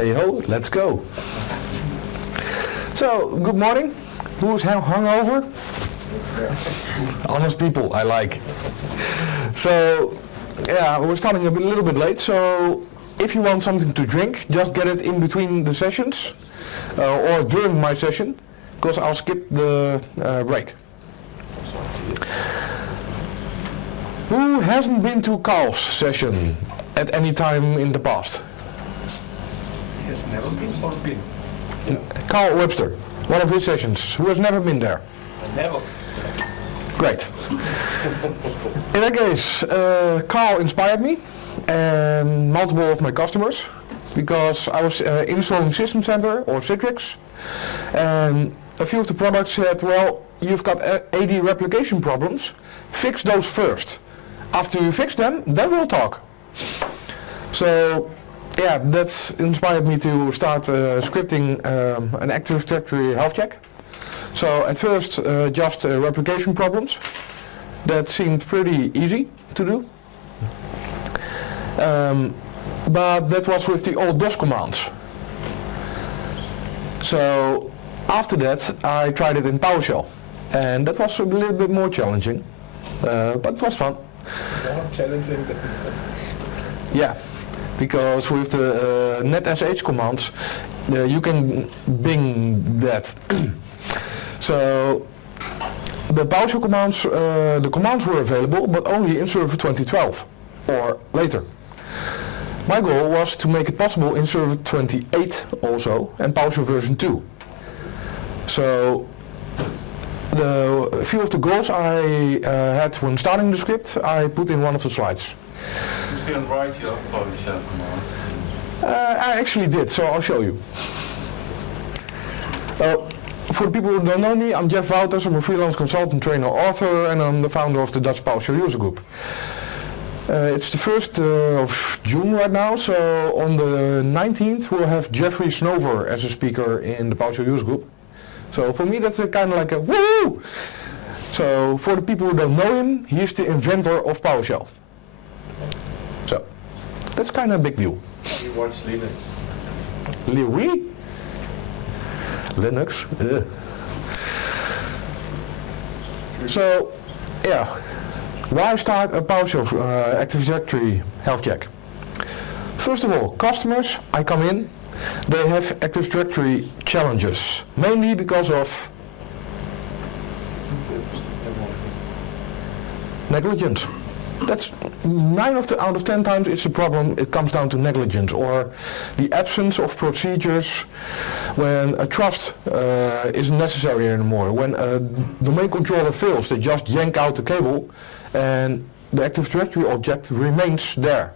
Hey ho, let's go. So, good morning. Who's hungover? Honest people, I like. So, yeah, we're starting a little bit late, so if you want something to drink, just get it in between the sessions, or during my session, because I'll skip the break. Who hasn't been to Carl's session at any time in the past? He has never been or been? Yeah. Carl Webster, one of his sessions. Who has never been there? Never. Great. In that case, Carl inspired me and multiple of my customers because I was installing System Center or Citrix, and a few of the products said, well, you've got AD replication problems, fix those first. After you fix them, then we'll talk. So yeah, that inspired me to start scripting an Active Directory health check. So at first just replication problems. That seemed pretty easy to do. But that was with the old DOS commands. So after that I tried it in PowerShell, and that was a little bit more challenging, but it was fun. More challenging than yeah, because with the netsh commands you can bing that. So the PowerShell commands, the commands were available, but only in Server 2012 or later. My goal was to make it possible in Server 28 also, and PowerShell version 2. So the few of the goals I had when starting the script, I put in one of the slides. You can write your PowerShell command. I actually did, so I'll show you. For the people who don't know me, I'm Jeff Wouters. I'm a freelance consultant, trainer, author, and I'm the founder of the Dutch PowerShell user group. It's the 1st of June right now, so on the 19th we'll have Jeffrey Snover as a speaker in the PowerShell user group. So for me that's kind of like a woo! So for the people who don't know him, he's the inventor of PowerShell. So that's kind of a big deal. he wants Linux. Oui? Linux? So, yeah. Why start a PowerShell Active Directory health check? First of all, customers, I come in, they have Active Directory challenges, mainly because of negligence. That's 9 out of 10 times it's a problem. It comes down to negligence or the absence of procedures when a trust isn't necessary anymore. When a domain controller fails, they just yank out the cable and the Active Directory object remains there.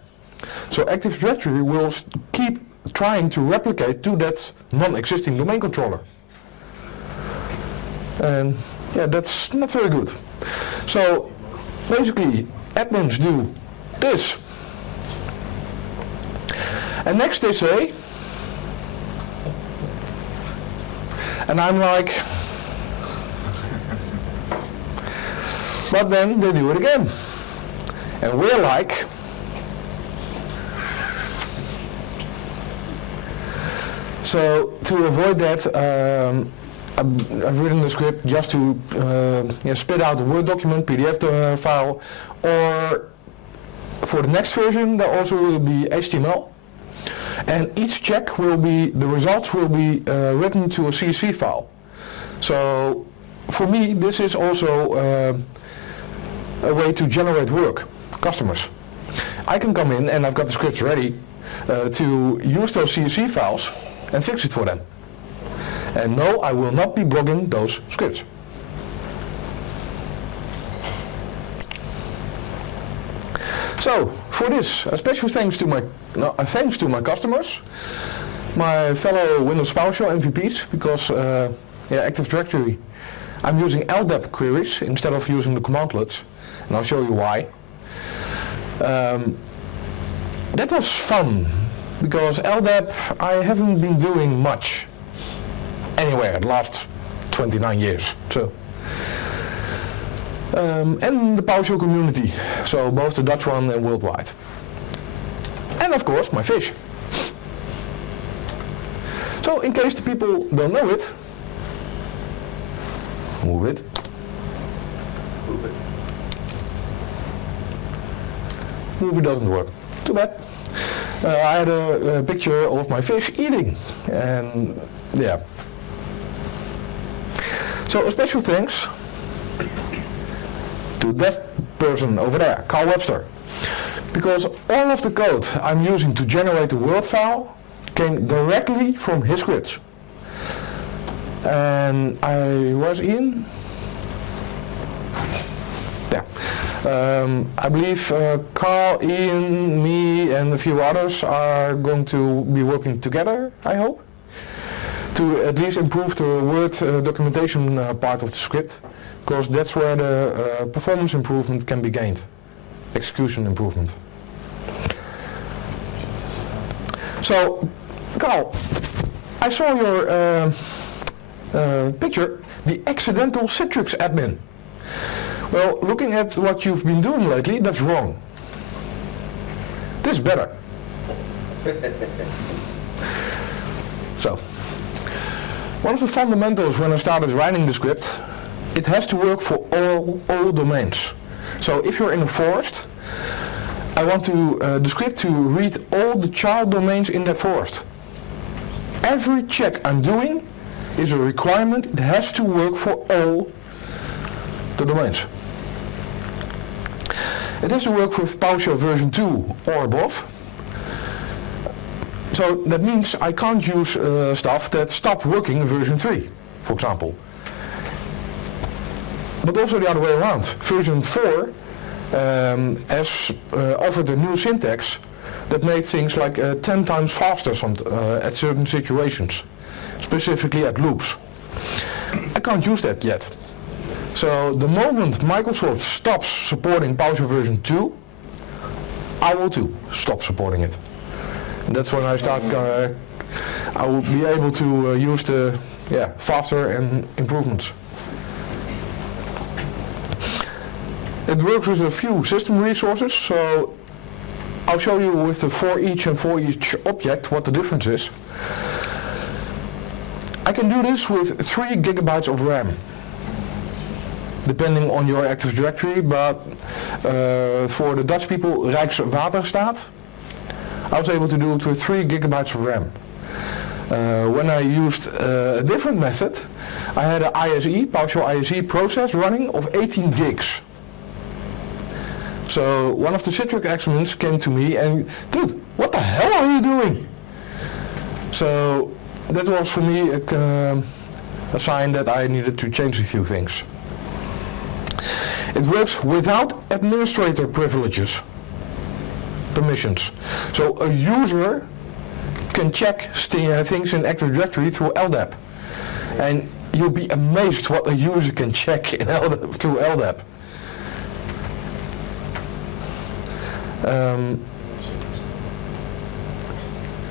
So Active Directory will keep trying to replicate to that non-existing domain controller. And yeah, that's not very good. So basically, admins do this. And next they say, and I'm like, but then they do it again. And we're like, so to avoid that, I've written the script just to spit out a Word document, PDF file, or for the next version there also will be HTML, and each check will be, the results will be written to a CSV file. So for me this is also a way to generate work, customers. I can come in and I've got the scripts ready to use those CSV files and fix it for them. And no, I will not be blogging those scripts. So for this, a special thanks to my customers, my fellow Windows PowerShell MVPs, because Active Directory, I'm using LDAP queries instead of using the commandlets, and I'll show you why. That was fun, because LDAP I haven't been doing much anywhere the last 29 years. So, and the PowerShell community, so both the Dutch one and worldwide. And of course my fish. So in case the people don't know it, move it. Movie doesn't work. Too bad. I had a picture of my fish eating, and yeah. So a special thanks to that person over there, Carl Webster, because all of the code I'm using to generate the Word file came directly from his scripts. And I was in. Yeah. I believe Carl, Ian, me and a few others are going to be working together, I hope, to at least improve the Word documentation part of the script, because that's where the performance improvement can be gained, execution improvement. So, Carl, I saw your picture, the accidental Citrix admin. Well, looking at what you've been doing lately, that's wrong. This is better. So, one of the fundamentals when I started writing the script, it has to work for all domains. So if you're in a forest, I want the script to read all the child domains in that forest. Every check I'm doing is a requirement. It has to work for all the domains. It has to work with PowerShell version 2 or above. So that means I can't use stuff that stopped working in version 3, for example. But also the other way around. Version 4 has offered a new syntax that made things like 10 times faster at certain situations, specifically at loops. I can't use that yet. So the moment Microsoft stops supporting PowerShell version 2, I will too stop supporting it. And that's when I start, I will be able to use the faster and improvements. It works with a few system resources, so I'll show you with the for each and for each object what the difference is. I can do this with 3 gigabytes of RAM, depending on your Active Directory, but for the Dutch people, Rijkswaterstaat, I was able to do it with 3 gigabytes of RAM. When I used a different method, I had an ISE, PowerShell ISE process running of 18 gigs. So one of the Citrix admins came to me and, dude, what the hell are you doing? So that was for me a sign that I needed to change a few things. It works without administrator privileges, permissions. So a user can check things in Active Directory through LDAP. And you'll be amazed what a user can check in LDAP, through LDAP.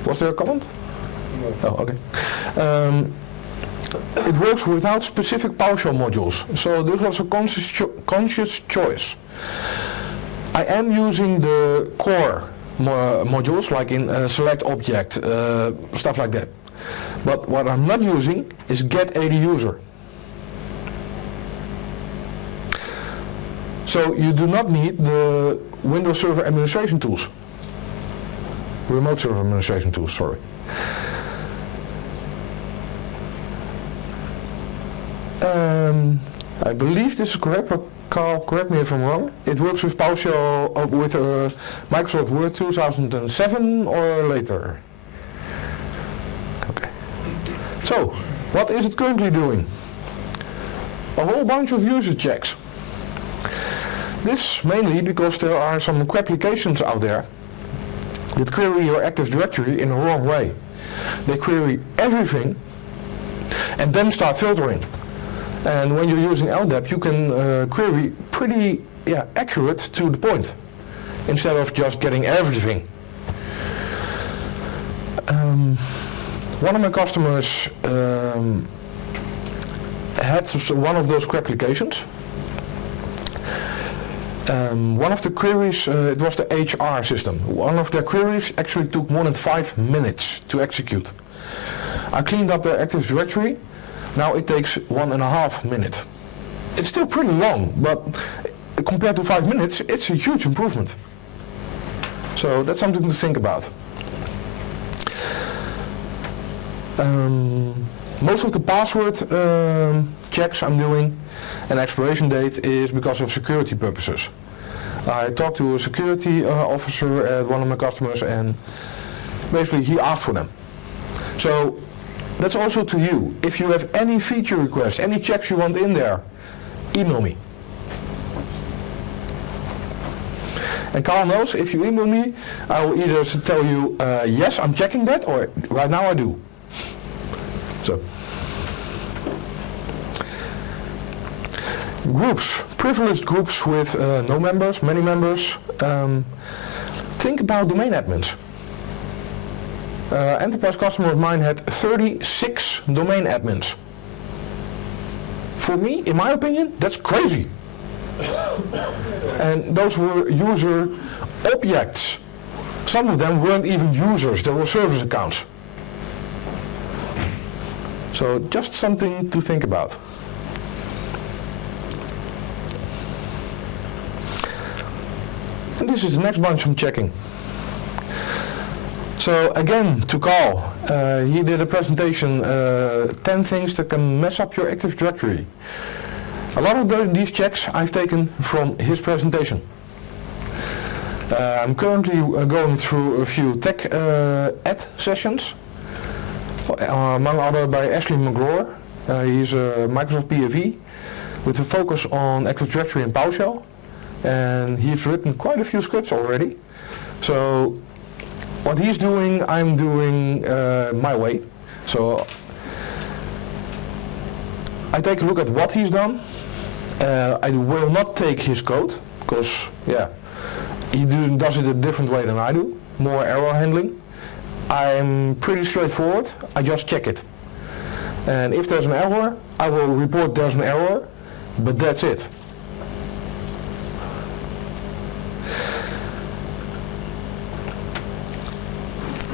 Was there a comment? No. Oh, okay. It works without specific PowerShell modules, so this was a conscious choice. I am using the core modules, like in select object, stuff like that. But what I'm not using is get AD user. So you do not need the Windows Server administration tools. Remote server administration tools, sorry. I believe this is correct, but Carl, correct me if I'm wrong. It works with PowerShell, with Microsoft Word 2007 or later. Okay. So, what is it currently doing? A whole bunch of user checks. This mainly because there are some applications out there that query your Active Directory in the wrong way. They query everything and then start filtering. And when you're using LDAP, you can query pretty accurate to the point, instead of just getting everything. One of my customers had one of those applications. One of the queries, it was the HR system. One of their queries actually took more than 5 minutes to execute. I cleaned up the Active Directory. Now it takes 1.5 minutes. It's still pretty long, but compared to 5 minutes, it's a huge improvement. So that's something to think about. Most of the password checks I'm doing and expiration date is because of security purposes. I talked to a security officer at one of my customers and basically he asked for them. So that's also to you. If you have any feature requests, any checks you want in there, email me. And Carl knows, if you email me, I will either tell you, yes, I'm checking that, or right now I do. So. Groups, privileged groups with no members, many members. Think about domain admins. Enterprise customer of mine had 36 domain admins. For me, in my opinion, that's crazy. And those were user objects. Some of them weren't even users, they were service accounts. So just something to think about. And this is the next bunch I'm checking. So again, to Carl, he did a presentation, 10 things that can mess up your Active Directory. A lot of these checks I've taken from his presentation. I'm currently going through a few tech ed sessions, among other by Ashley McGraw. He's a Microsoft PFE with a focus on Active Directory and PowerShell. And he's written quite a few scripts already. So what he's doing, I'm doing my way. So I take a look at what he's done. I will not take his code, because he does it a different way than I do, more error handling. I'm pretty straightforward, I just check it. And if there's an error, I will report there's an error, but that's it.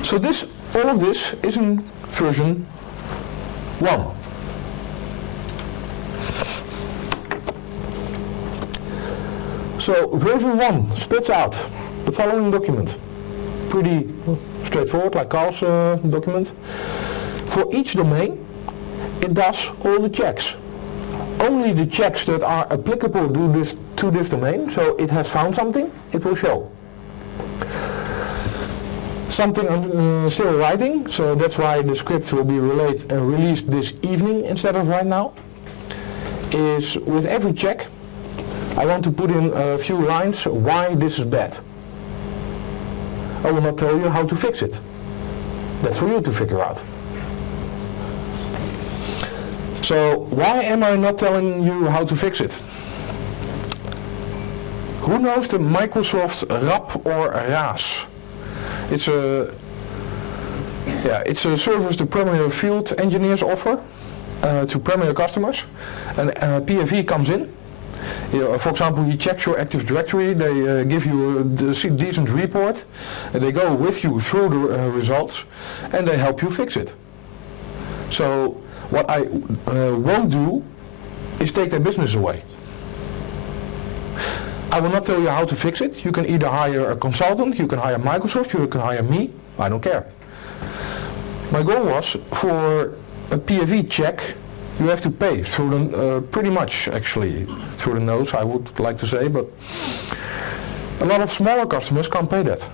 So all of this is in version 1. So version 1 spits out the following document. Pretty straightforward, like Carl's document. For each domain, it does all the checks. Only the checks that are applicable to this domain, so it has found something, it will show. Something I'm still writing, so that's why the script will be released this evening instead of right now, is with every check, I want to put in a few lines why this is bad. I will not tell you how to fix it. That's for you to figure out. So why am I not telling you how to fix it? Who knows the Microsoft RAP or RAS? It's a service the premier field engineers offer to premier customers. And PFE comes in. For example, he checks your Active Directory, they give you a decent report, and they go with you through the results, and they help you fix it. So what I won't do is take their business away. I will not tell you how to fix it. You can either hire a consultant, you can hire Microsoft, you can hire me, I don't care. My goal was, for a PFE check, you have to pay through the, pretty much actually, through the nose I would like to say, but a lot of smaller customers can't pay that.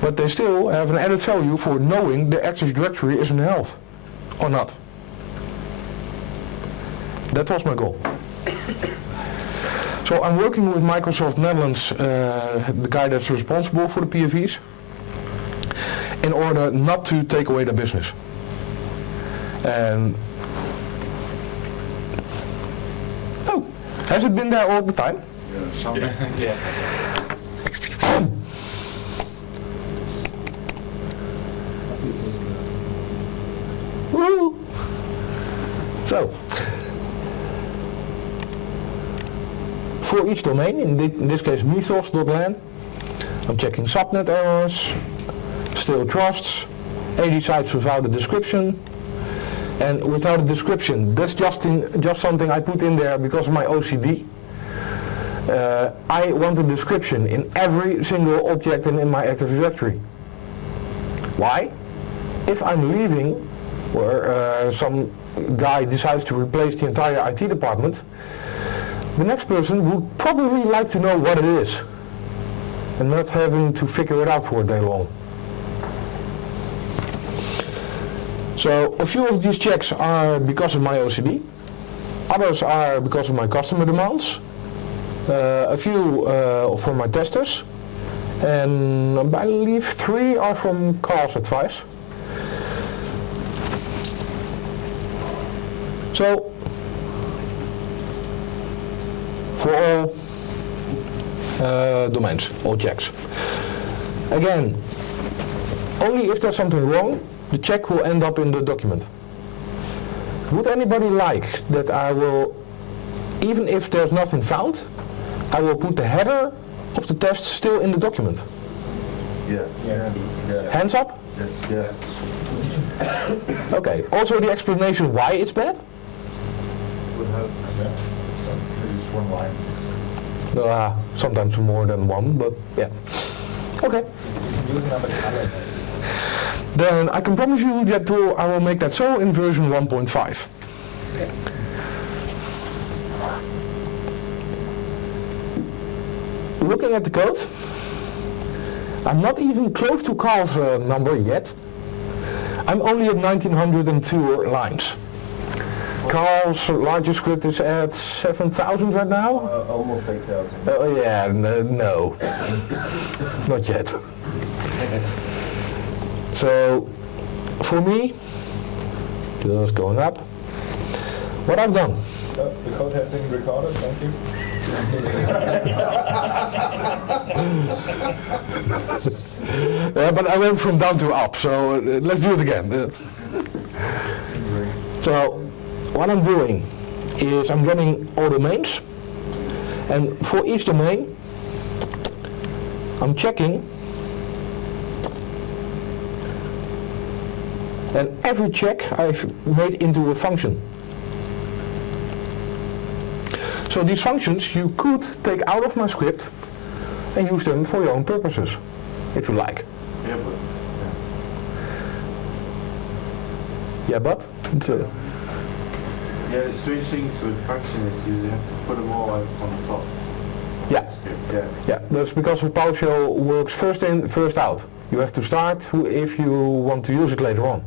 But they still have an added value for knowing the Active Directory is in health, or not. That was my goal. So I'm working with Microsoft Netherlands, the guy that's responsible for the PFEs, in order not to take away their business. And has it been there all the time? Yeah. Woo! So, for each domain, in this case mythos.lan, I'm checking subnet errors, stale trusts, 80 sites without a description, and without a description. That's just something I put in there because of my OCD. I want a description in every single object in my Active Directory. Why? If I'm leaving, or some guy decides to replace the entire IT department, the next person would probably like to know what it is, and not having to figure it out for a day long. So a few of these checks are because of my OCD, others are because of my customer demands, a few for my testers, and I believe 3 are from Carl's advice. So, for all domains, all checks. Again, only if there's something wrong, the check will end up in the document. Would anybody like that I will, even if there's nothing found, I will put the header of the test still in the document? Yeah. Hands up? Yeah. Okay, also the explanation why it's bad? Would have, just one line. Sometimes more than one, but yeah. Okay. Then I can promise you that I will make that so in version 1.5. Okay. Looking at the code, I'm not even close to Carl's number yet. I'm only at 1902 lines. Carl's largest script is at 7,000 right now? Almost 8,000. Yeah, no. Not yet. So, for me, just going up, what I've done. The code has been recorded, thank you. Yeah, but I went from down to up, so let's do it again. So, what I'm doing is I'm getting all domains, and for each domain, I'm checking, and every check I've made into a function. So these functions you could take out of my script and use them for your own purposes, if you like. Yeah, but Yeah, but? the strange things with function is you have to put them all out on the top. Yeah. Yeah. Yeah, that's because PowerShell works first in, first out. You have to start if you want to use it later on.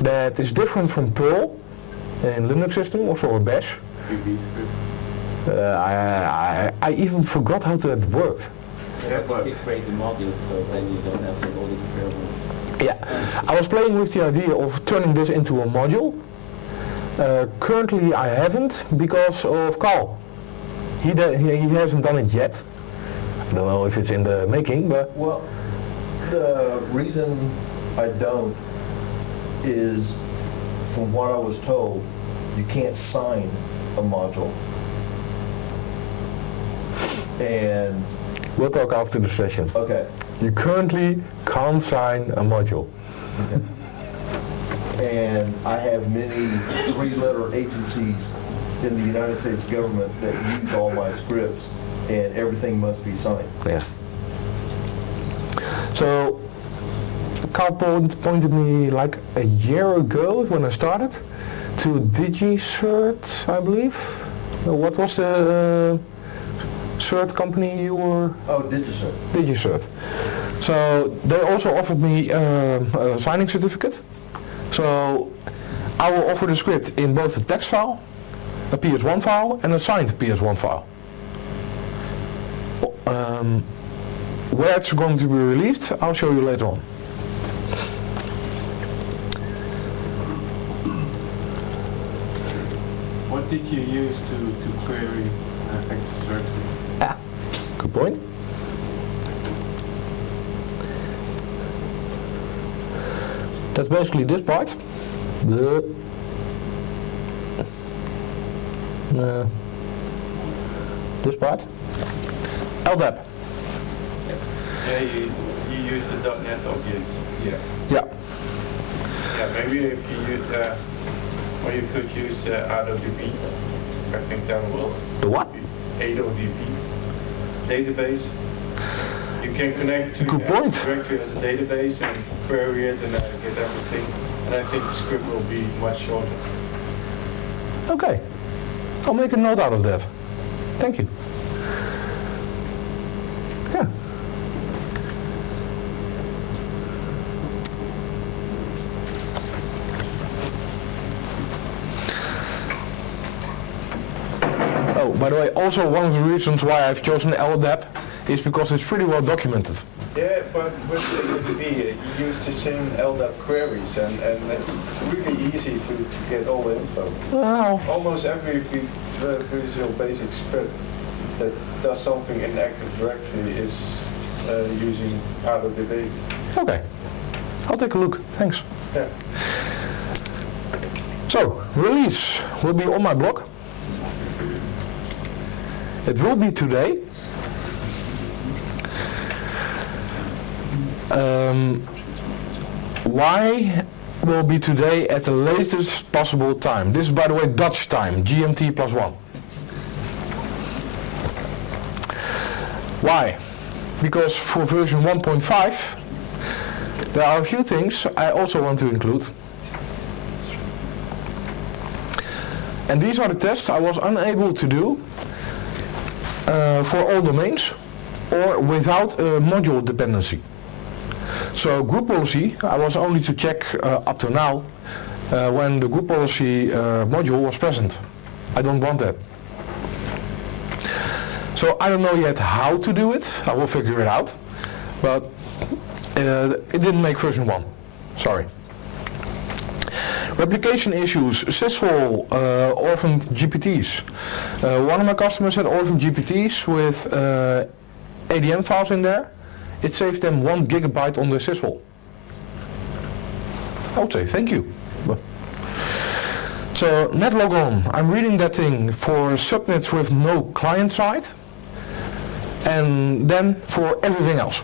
That is different from Perl in Linux system, also a Bash. VB script. I even forgot how that worked. Yeah, but You create the module, so then you don't have to all the variables. Yeah, I was playing with the idea of turning this into a module. Currently I haven't because of Carl. He hasn't done it yet. I don't know if it's in the making, but... Well, the reason I don't is, from what I was told, you can't sign a module. And, We'll talk after the session. okay, You currently can't sign a module. and I have many 3-letter agencies in the United States government that use all my scripts, and everything must be signed. Yeah. So, Carl pointed me like a year ago when I started to DigiCert, I believe. What was the cert company you were? Oh, DigiCert. DigiCert. So they also offered me a signing certificate. So I will offer the script in both a text file, a PS1 file, and a signed PS1 file. Where it's going to be released, I'll show you later on. what did you use to query Active Directory? Yeah, good point. That's basically this part. This part. LDAP. Yeah, you use the .NET objects. Yeah. Yeah. Yeah, maybe if you use or you could use AutoDB. I think that will. The what? AutoDB database. You can connect to Good the point. directory as a database and query it and get everything. And I think the script will be much shorter. Okay. I'll make a note out of that. Thank you. Yeah. Oh, by the way, also one of the reasons why I've chosen LDAP is because it's pretty well documented. Yeah, but with AutoDB, you use the same LDAP queries, and it's really easy to get all the info. Well, Almost every Visual Basic script that does something in Active Directory is using AutoDB. okay. I'll take a look. Thanks. Yeah. So, release will be on my blog. It will be today. Why will be today at the latest possible time? This is, by the way, Dutch time, GMT +1. Why? Because for version 1.5, there are a few things I also want to include. And these are the tests I was unable to do for all domains or without a module dependency. So group policy, I was only to check up to now when the group policy module was present. I don't want that. So I don't know yet how to do it. I will figure it out. But it didn't make version 1. Sorry. Replication issues, sysvol, orphaned GPTs. One of my customers had orphaned GPTs with ADM files in there. It saved them 1 gigabyte on the sysvol. I would say thank you. So netlogon, I'm reading that thing for subnets with no client side, and then for everything else.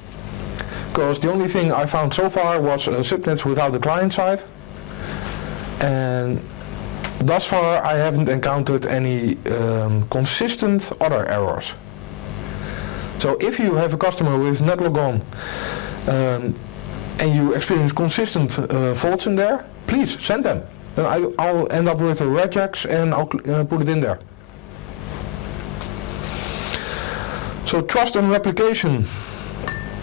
Because the only thing I found so far was subnets without the client side, and thus far I haven't encountered any consistent other errors. So if you have a customer with netlogon and you experience consistent faults in there, please send them. Then I'll end up with a regex and I'll put it in there. So trust and replication.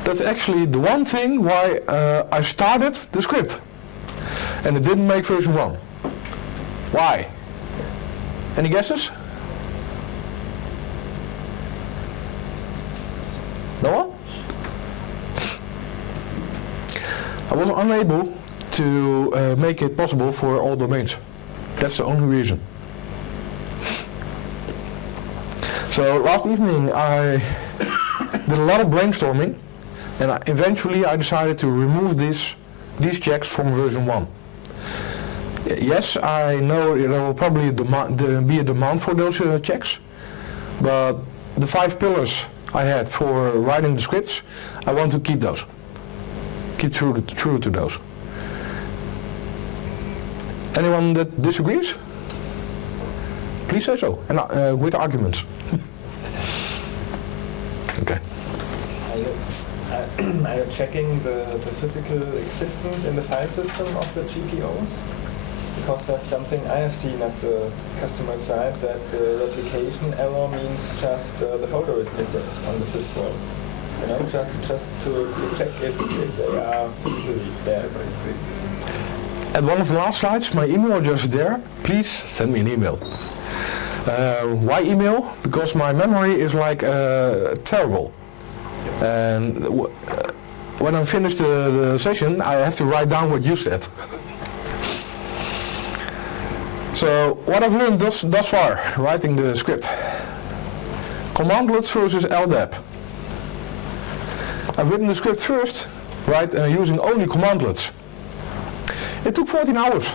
That's actually the one thing why I started the script. And it didn't make version 1. Why? Any guesses? No one? I was unable to make it possible for all domains. That's the only reason. So last evening I did a lot of brainstorming, and eventually I decided to remove these checks from version 1. Yes, I know there will probably be a demand for those checks, but the 5 pillars I had for writing the scripts, I want to keep those. Keep true to those. Anyone that disagrees? Please say so, and with arguments. Okay. Are you checking the physical existence in the file system of the GPOs? Because that's something I have seen at the customer side, that the replication error means just the folder is missing on the system. You know, just to check if they are physically there. At one of the last slides, my email address is there. Please send me an email. Why email? Because my memory is like terrible. And when I finish the session, I have to write down what you said. So what I've learned thus far, writing the script. Commandlets versus LDAP. I've written the script first, using only commandlets. It took 14 hours.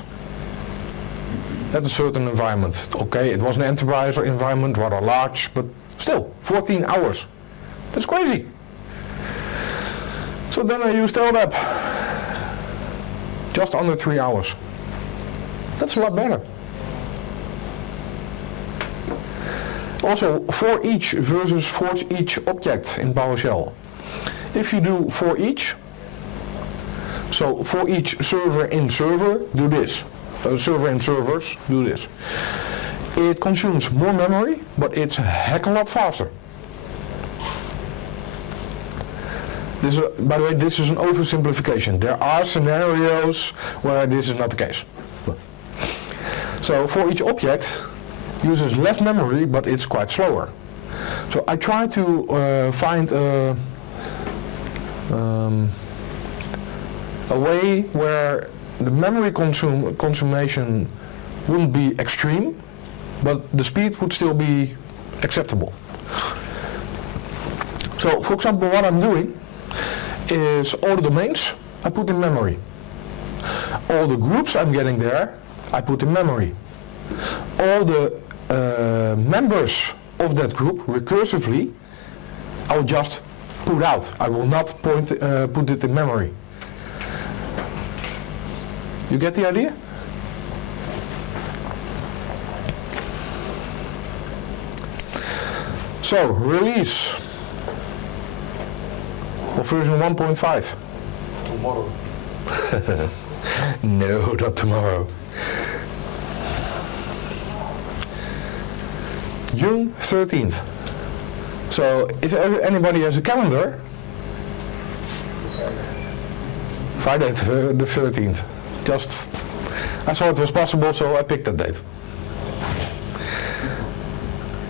At a certain environment. Okay, it was an enterprise environment, rather large, but still, 14 hours. That's crazy. So then I used LDAP. just under 3 hours. That's a lot better. Also, for each versus for each object in PowerShell. If you do for each, so for each server in server, do this. Server in servers, do this. It consumes more memory, but it's a heck of a lot faster. By the way, this is an oversimplification. There are scenarios where this is not the case. So for each object, uses less memory, but it's quite slower. So I try to find a way where the memory consumption wouldn't be extreme, but the speed would still be acceptable. So, for example, what I'm doing is all the domains I put in memory. All the groups I'm getting there, I put in memory. All the members of that group recursively, I'll just put out. I will not put it in memory. You get the idea? So, release of version 1.5. Tomorrow. No, not tomorrow. June 13th. So, if anybody has a calendar, Friday the 13th. I saw it was possible, so I picked that date.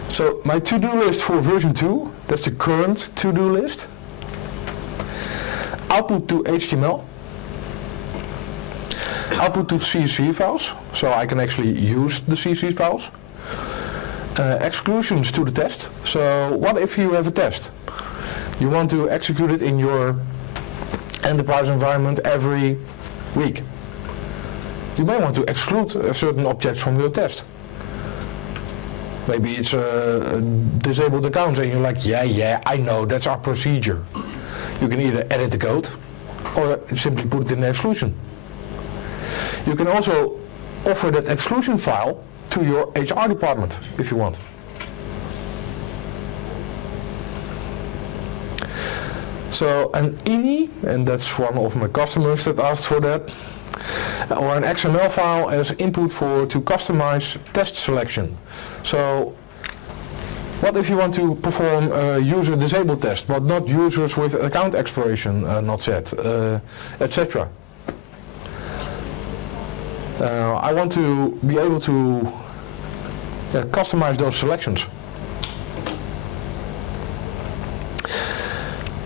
So, my to-do list for version 2, that's the current to-do list. Output to HTML. Output to CSV files, so I can actually use the CSV files. Exclusions to the test. So what if you have a test? You want to execute it in your enterprise environment every week. You may want to exclude certain objects from your test. Maybe it's disabled accounts and you're like, yeah, I know, that's our procedure. You can either edit the code or simply put it in the exclusion. You can also offer that exclusion file to your HR department if you want. So an INI, and that's one of my customers that asked for that, or an XML file as input to customize test selection. So what if you want to perform a user disabled test, but not users with account expiration not set, etc. I want to be able to customize those selections.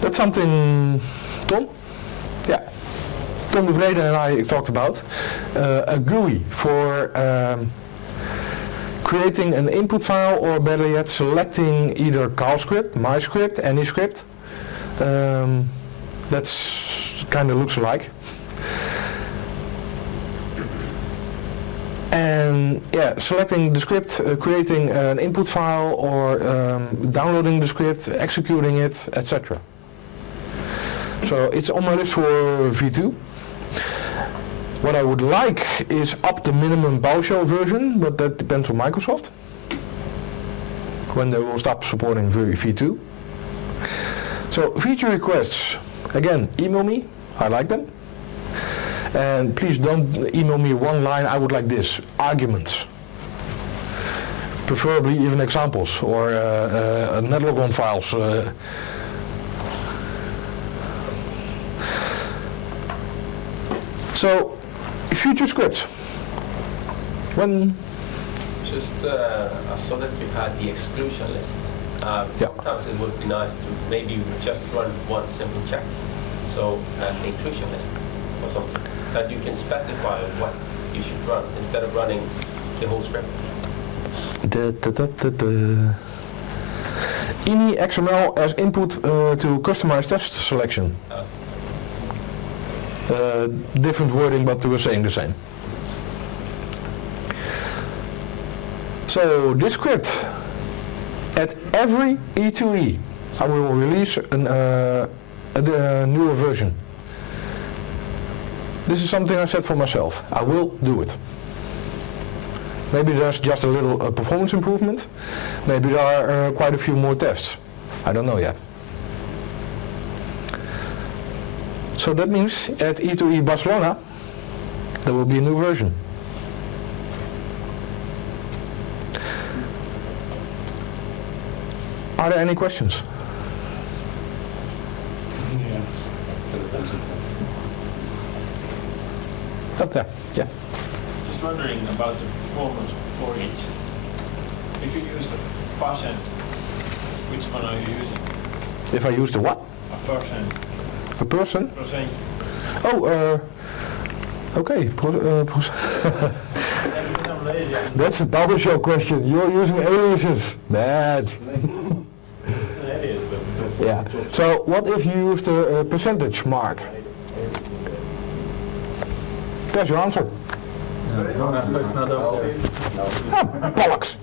That's something Tom? Yeah. Tom de Vrede and I talked about. A GUI for creating an input file, or better yet, selecting either Carl script, my script, any script. That's kind of looks alike. And yeah, selecting the script, creating an input file, or downloading the script, executing it, etc. So it's on my list for V2. What I would like is up the minimum PowerShell version, but that depends on Microsoft, when they will stop supporting V2. So feature requests, again, email me, I like them. And please don't email me one line, I would like this, arguments. Preferably even examples, or netlogon files. So, future scripts. When? Just, I saw that you had the exclusion list. Sometimes it would be nice to maybe just run one simple check. So, an inclusion list or something that you can specify what you should run instead of running the whole script. INI XML as input to customize test selection. Different wording, but we're saying the same. So this script, at every E2E, I will release a newer version. This is something I said for myself. I will do it. Maybe there's just a little performance improvement. Maybe there are quite a few more tests. I don't know yet. So that means at E2E Barcelona, there will be a new version. Are there any questions? Okay, yeah. Just wondering about the performance for each. If you use the percent, which one are you using? If I use the what? A percent. A person? Percent. Oh, okay. That's a PowerShell question. You're using aliases. Bad. Yeah. So what if you use the percentage mark? There's your answer. Bollocks.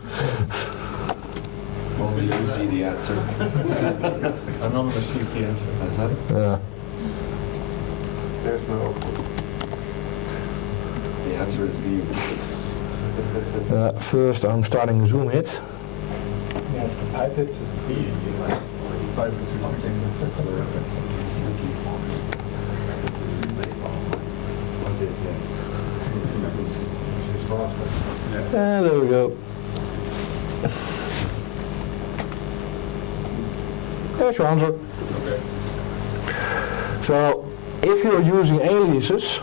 Only you see the answer. Anonymous sees the answer. There's no output. The answer is B. First, I'm starting Zoom it. Yes, the pipette is B. Pipette is something that's a reference. There we go. There's your answer. Okay. So, if you're using aliases,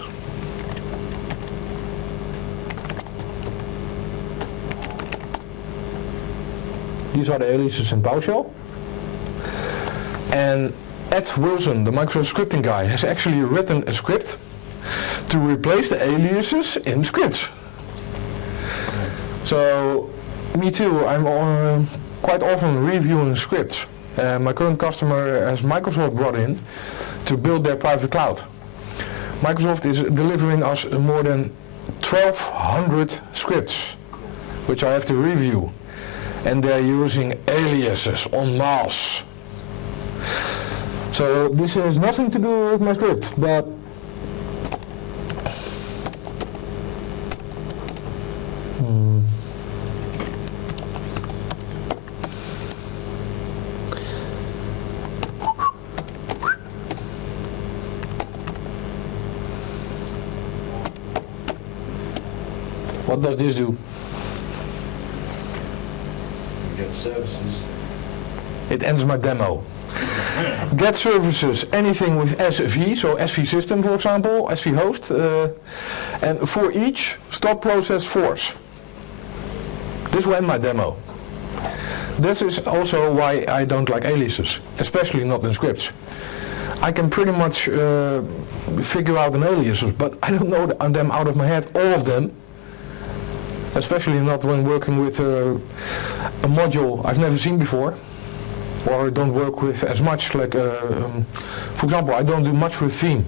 these are the aliases in PowerShell. And Ed Wilson, the Microsoft scripting guy, has actually written a script to replace the aliases in scripts. So, me too, I'm quite often reviewing scripts. My current customer has Microsoft brought in to build their private cloud. Microsoft is delivering us more than 1,200 scripts, which I have to review. And they're using aliases en masse. So this has nothing to do with my script, but what does this do? Get services. It ends my demo. Get services, anything with SV, so SV system for example, SV host, and for each stop process force. This will end my demo. This is also why I don't like aliases, especially not in scripts. I can pretty much figure out an aliases, but I don't know them out of my head, all of them. Especially not when working with a module I've never seen before, or don't work with as much, like, for example, I don't do much with theme.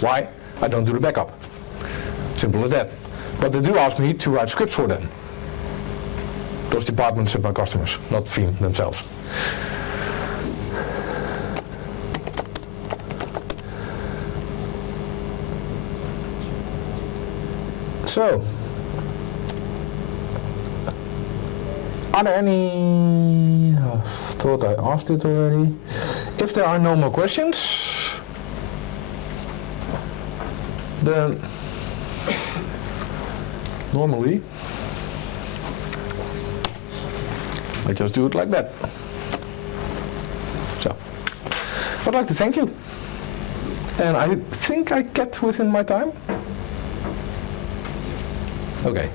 Why? I don't do the backup. Simple as that. But they do ask me to write scripts for them. Those departments and my customers, not theme themselves. So, are there any, I thought I asked it already. If there are no more questions, then normally I just do it like that. So, I'd like to thank you. And I think I kept within my time. Okay.